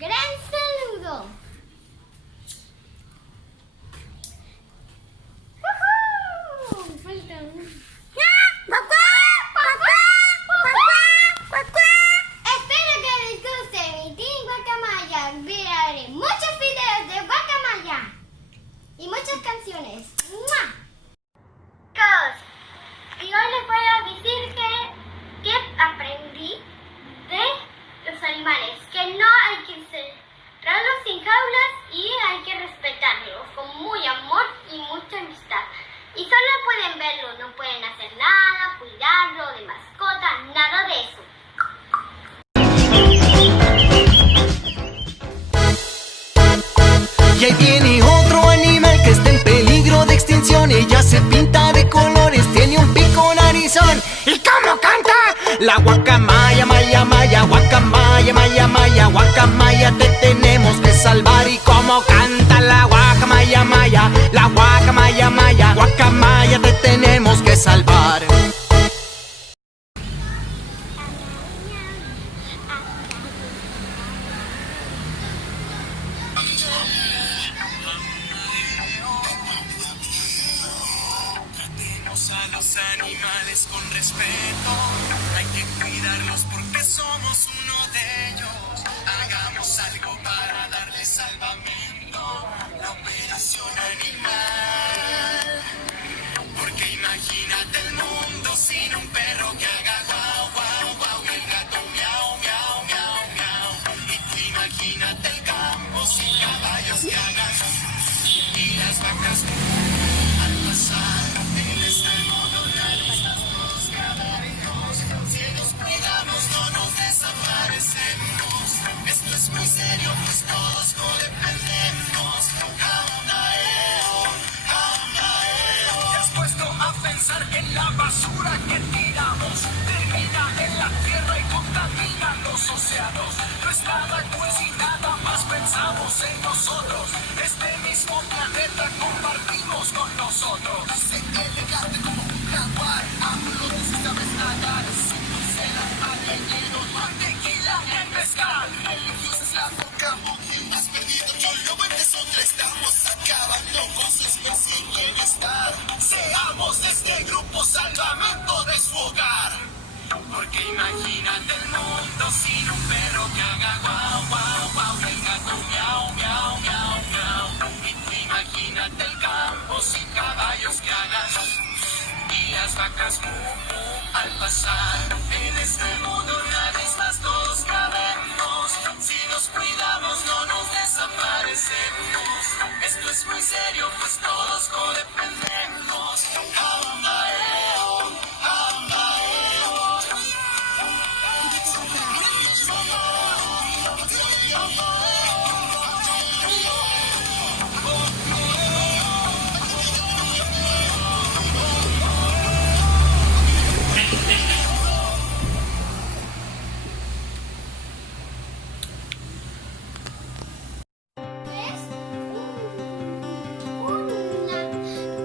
Gran saludo. ¡Woohoo! Falta un... Espero que les guste mi Team Guacamaya. Veré muchos videos de Guacamaya y muchas canciones. ¡Mua! Y hoy les voy a decir que aprendí de los animales, que no hay que cerrarlos en jaulas y hay que respetarlos con muy amor y mucha amistad. Y solo pueden verlo, no pueden hacer nada, cuidarlo de mascota, nada de eso. Y ahí viene otro animal que está en peligro de extinción. Ella se pinta de colores, tiene un pico narizón. ¿Y cómo canta? La guacamaya, maya, maya, guacamaya, maya, maya, guacamaya, te tenemos que salvar. ¿Y cómo canta la guacamaya, maya? La guacamaya, maya, guacamaya, te tenemos que salvar. A los animales con respeto, hay que cuidarlos porque somos uno de ellos. Hagamos algo para darle salvamento, la operación animal. Porque imagínate el mundo sin un perro que haga guau, guau, guau, y el gato miau, miau, miau, miau. Y tú imagínate el campo sin caballos que hagan y las vacas al pasar. Esto es muy serio, pues todos codependemos. ¿Te has puesto a pensar en la basura que tiramos? Termina en la tierra y contamina los océanos. No es nada pues y nada más pensamos en nosotros. Este mismo planeta compartimos con nosotros. Sé elegante como un jaguar, hablo de si sabes nadar. Religiosa es la boca, has perdido yo lo eres otra. Estamos acabando con su especie y bienestar. Seamos de este grupo salvamento de su hogar. Porque imagínate el mundo sin un perro que haga guau, guau, guau, y el gato miau, miau, miau, miau. Y tú imagínate el campo sin caballos que hagan y las vacas mu, mu, al pasar. En este mundo nadie es más, todos cabemos. Si nos cuidamos no nos desaparecemos. Esto es muy serio pues todos codependemos.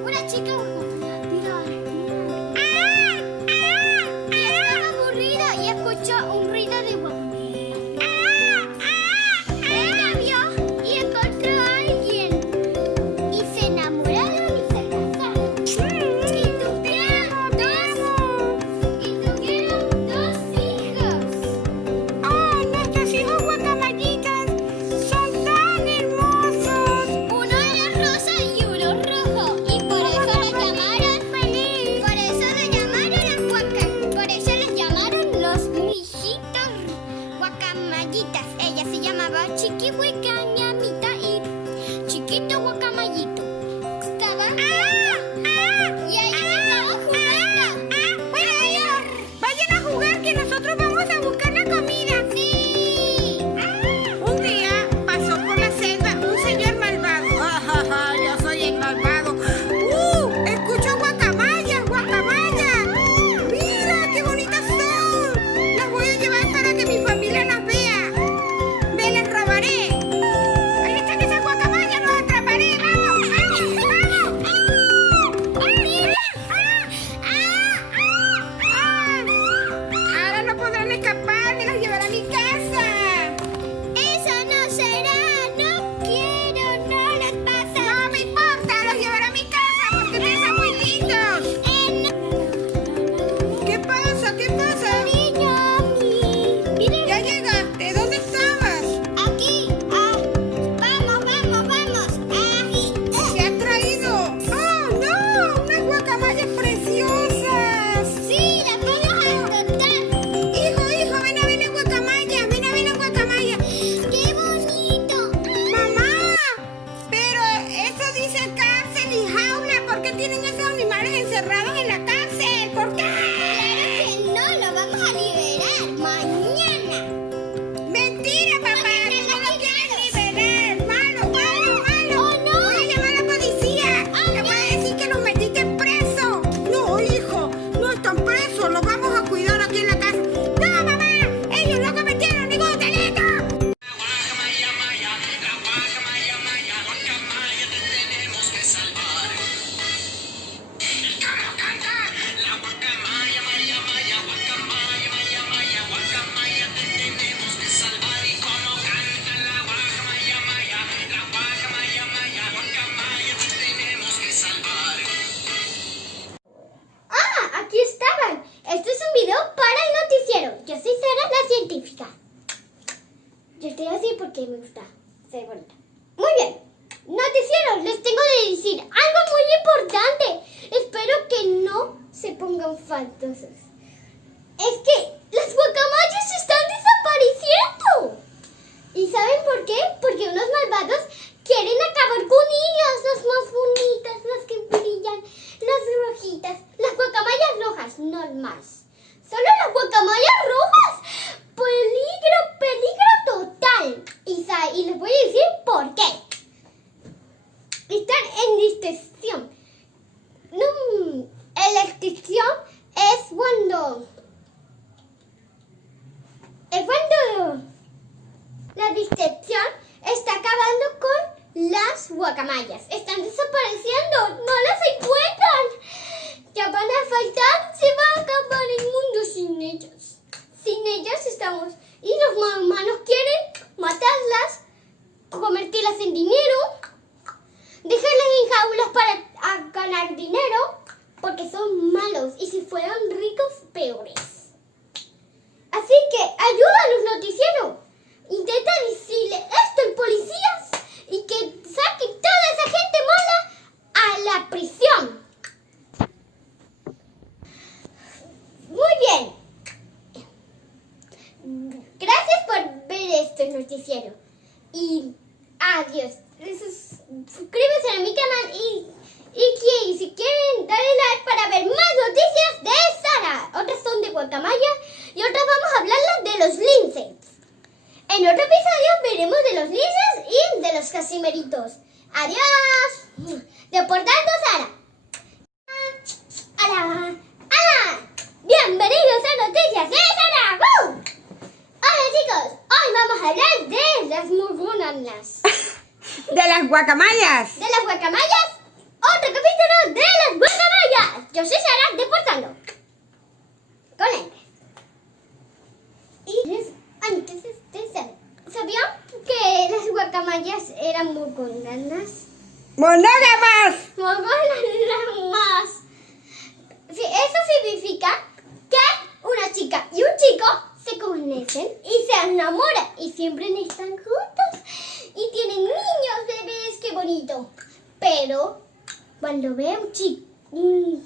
Una chica y estaba aburrida y escuchó un ruido de guacamaya. Ella vio y encontró a alguien y se enamoraron y se casaron. Y tuvieron dos hijos. ¡Oh, nuestros hijos guacamayitas son tan hermosos! Uno era rosa y uno rojo. Y por eso le llamaron feliz. Por eso le llamaron por eso les llamaron los mijitos guacamayitas. Ella se llamaba Chiqui Guacamamita y Chiquito Guacamayito. Estaban y ella estaba jugando. Vayan a jugar que nosotros vamos a buscar la comida. Sí. Un día pasó por la selva un señor malvado. ¡Ajaja! Yo soy el malvado. Escucho guacamayas, guacamayas. ¡Mira qué bonitas son! Las voy a llevar para que mi familia las vea. Me las robaré. Ahí están esas guacamayas, los atraparé. ¡Vamos! ¡Vamos! Ahora no podrán escapar. tienen esos animales encerrados en la cárcel? ¿Por qué? Claro que no, lo vamos a liberar mañana. Mentira, papá, no lo quieren liberar. Malo, malo, malo. Oh, no. Voy a llamar a la policía. Le voy a decir que los metiste preso. No, hijo, no están presos. Los vamos a cuidar aquí en la casa. No, mamá, ellos no cometieron ningún delito. Guacamaya, maya, la guacamaya, maya, guacamaya, te tenemos que salvar. El camo canta, la guacamaya, maya, maya, guacamaya, maya, maya, guacamaya, te tenemos que salvar. Y como canta la guacamaya, maya, la guacamaya, maya, guacamaya, te tenemos que salvar. Ah, aquí estaban. Este es un video para el noticiero. Yo soy Sara, la científica. Yo estoy así porque me gusta ser bonita. Muy bien. Noticiero, les tengo que decir algo muy importante. Espero que no se pongan faltosos. Es que las guacamayas están desapareciendo. ¿Y saben por qué? Porque unos malvados quieren acabar con ellas, las más bonitas, las que brillan, las rojitas, las guacamayas rojas, no más. Solo las guacamayas rojas. Peligro, peligro total. Y les voy a decir por qué. Están en extinción. No, la extinción es cuando la distinción está acabando con las guacamayas. Están desapareciendo, no las encuentran. Ya van a faltar, se va a acabar el mundo sin ellas. Sin ellas estamos. Y los humanos quieren matarlas, convertirlas en dinero, dejarlas en jaulas para ganar dinero, porque son malos. Y si fueran ricos, peores. Así que ayúdanos, noticiero. Intenta decirle esto al policías y que saque toda esa gente mala a la prisión. Muy bien. Gracias por ver este noticiero. Y adiós. Suscríbanse a mi canal y si quieren darle like para ver más noticias de Sara. Otras son de guacamaya y otras vamos a hablarles de los linces. En otro episodio veremos de los linces y de los casimeritos. Adiós. Deportando Sara. ¡Hala! ¡Hala! Bienvenidos a Noticias de Sara. ¡Woo! Hola chicos, hoy vamos a hablar de las murgunanas. De las guacamayas. De las guacamayas. Otro capítulo de las guacamayas. Yo soy Sara, deportando. Con él. Y antes ustedes ¿sabían que las guacamayas eran murgunanas? ¡Monógamas! Murgunanas. Sí, eso significa que una chica y un chico se conocen y se enamoran y siempre están juntos y tienen niños, bebés, qué bonito. Pero cuando ve un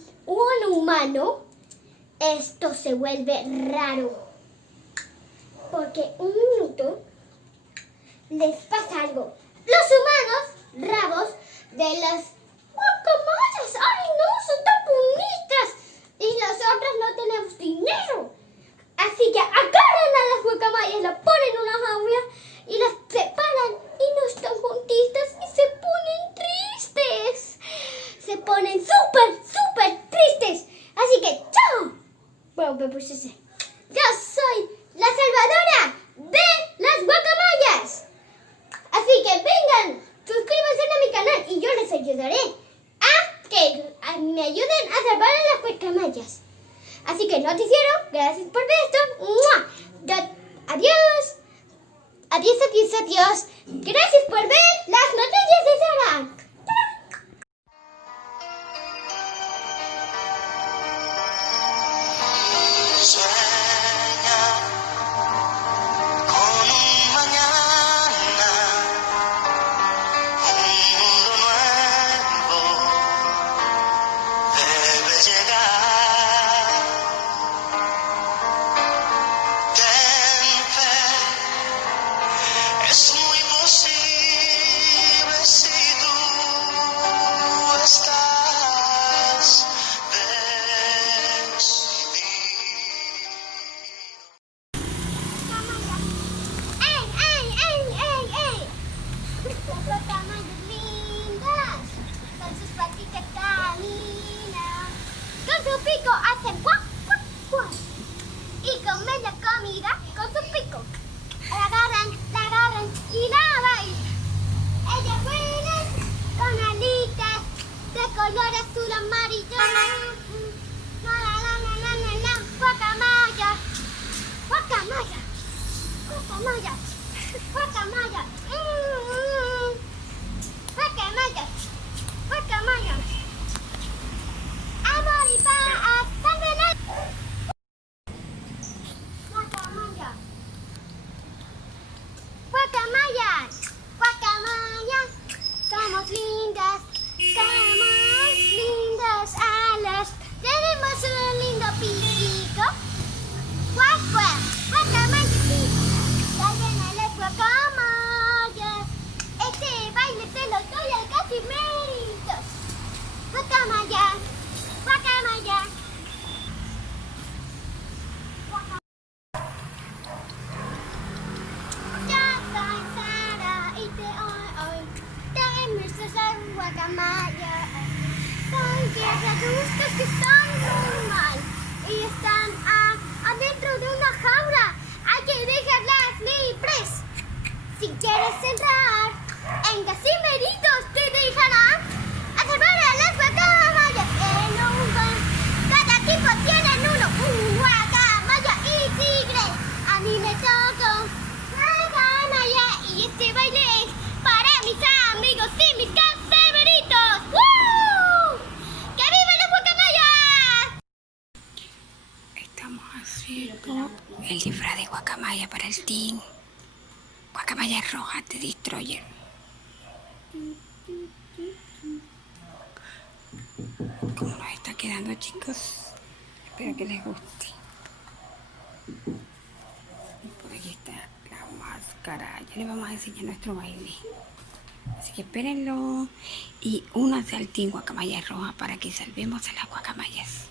humano, esto se vuelve raro. Porque un minuto les pasa algo. Los humanos, rabos de las guacamayas, ¡ay no! Son tan bonitas. Y nosotros no tenemos dinero. Así que agarran a las guacamayas, las ponen en una jaula y las separan y no están juntitas y se ponen tristes. Se ponen súper tristes. Así que ¡chao! Bueno, me puse ese. Yo soy la salvadora de las guacamayas. Así que vengan, suscríbanse a mi canal y yo les ayudaré a que me ayuden a salvar a las guacamayas. Así que noticiero, gracias por ver esto. ¡Mua! Adiós. Adiós. Gracias por ver las noticias de Sara. Sueña con un mañana, un mundo nuevo debe llegar. Ten fe, es muy posible si guacamayas son adultos que están normal y están adentro de una jaula. Hay que dejarlas libres. Si quieres entrar en Casimiritos, te dejarán atrapar a las guacamayas en un bar. Cada tipo tienen uno, guacamaya y tigre. A mí me tocó guacamaya y este baile es para mis amigos y mis Casimiritos. ¡Woo! ¡Que vivan las guacamayas! Estamos haciendo el disfraz de guacamaya para el team. Guacamaya roja de Destroyer. ¿Cómo nos está quedando, chicos? Espero que les guste. Por aquí está la máscara. Ya les vamos a enseñar nuestro baile. Así que espérenlo. Y únanse al team Guacamaya Roja para que salvemos a las guacamayas.